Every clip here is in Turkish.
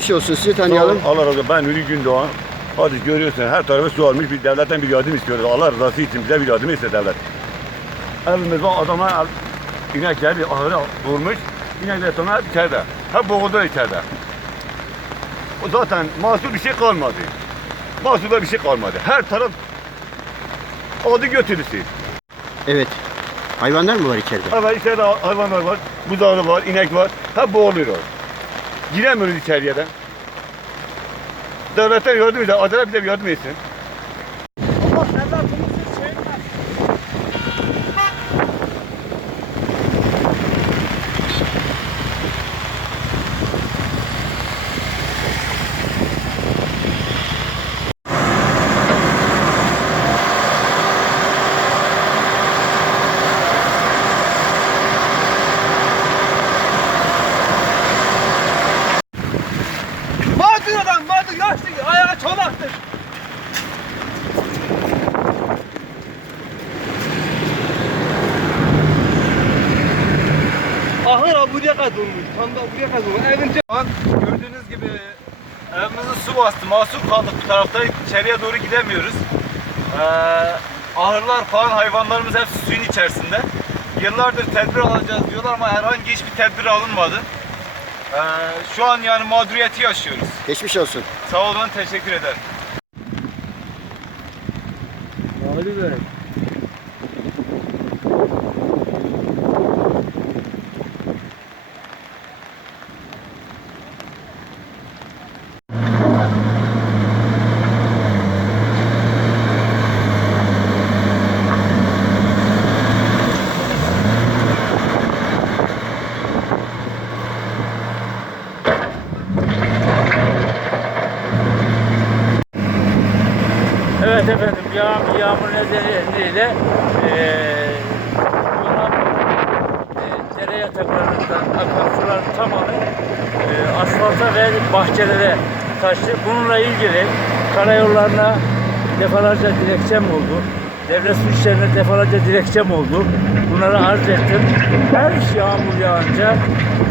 Bir şey olsun sizi tanıyalım. Allah razı olsun. Ben Nuri Gündoğan. Hadi görüyorsun her tarafı su almış. Bir devletten bir yardım istiyoruz. Allah rızası için bize bir yardım iste devlet. Evimizde adamlar inekler bir ahıra vurmuş. İnekler sonra içeride. Hep boğuldular içeride. O zaten mahsul bir şey kalmadı. Mahsulda bir şey kalmadı. Her taraf adı götürüsü. Evet. Hayvanlar mı var içeride? Evet içeride hayvanlar var. Buzağı var, inek var. Hep boğuluyor. Giremiyoruz içeriye de. Devletten yardım eder. Adalet bize bir yardım etsin. Kadar olmuş, tam da buraya kadar olmuş. Evin Bak gördüğünüz gibi evimizi su bastı. Mahsur kaldık bu tarafta. içeriye doğru gidemiyoruz. Ee, ahırlar falan hayvanlarımız hepsi suyun içerisinde. Yıllardır tedbir alacağız diyorlar ama herhangi hiçbir tedbir alınmadı. Ee, şu an yani mağduriyeti yaşıyoruz. Geçmiş olsun. Sağ olun teşekkür ederim. Evet efendim yağmur, yağmur nedeniyle eee buna eee, dere yataklarından akan suların tamamı eee, asfalta ve bahçelere taştı. Bununla ilgili karayollarına defalarca dilekçem oldu. Devlet su defalarca dilekçem oldu. Bunları arz ettim. Her yağmur yağınca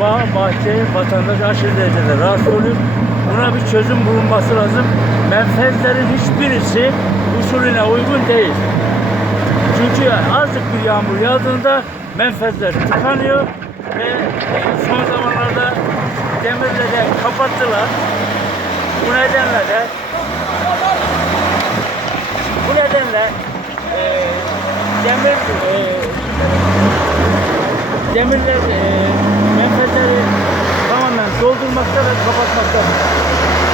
bağ, bahçe, vatandaş aşırı derecede rahatsız oluyor. Buna bir çözüm bulunması lazım. Menfezlerin hiçbirisi usulüne uygun değil. Çünkü azıcık bir yağmur yağdığında menfezler tıkanıyor ve son zamanlarda demirle de kapattılar. Bu nedenle de bu nedenle e, demir e, demirler e, menfezleri doldurmakta ve kapatmakta.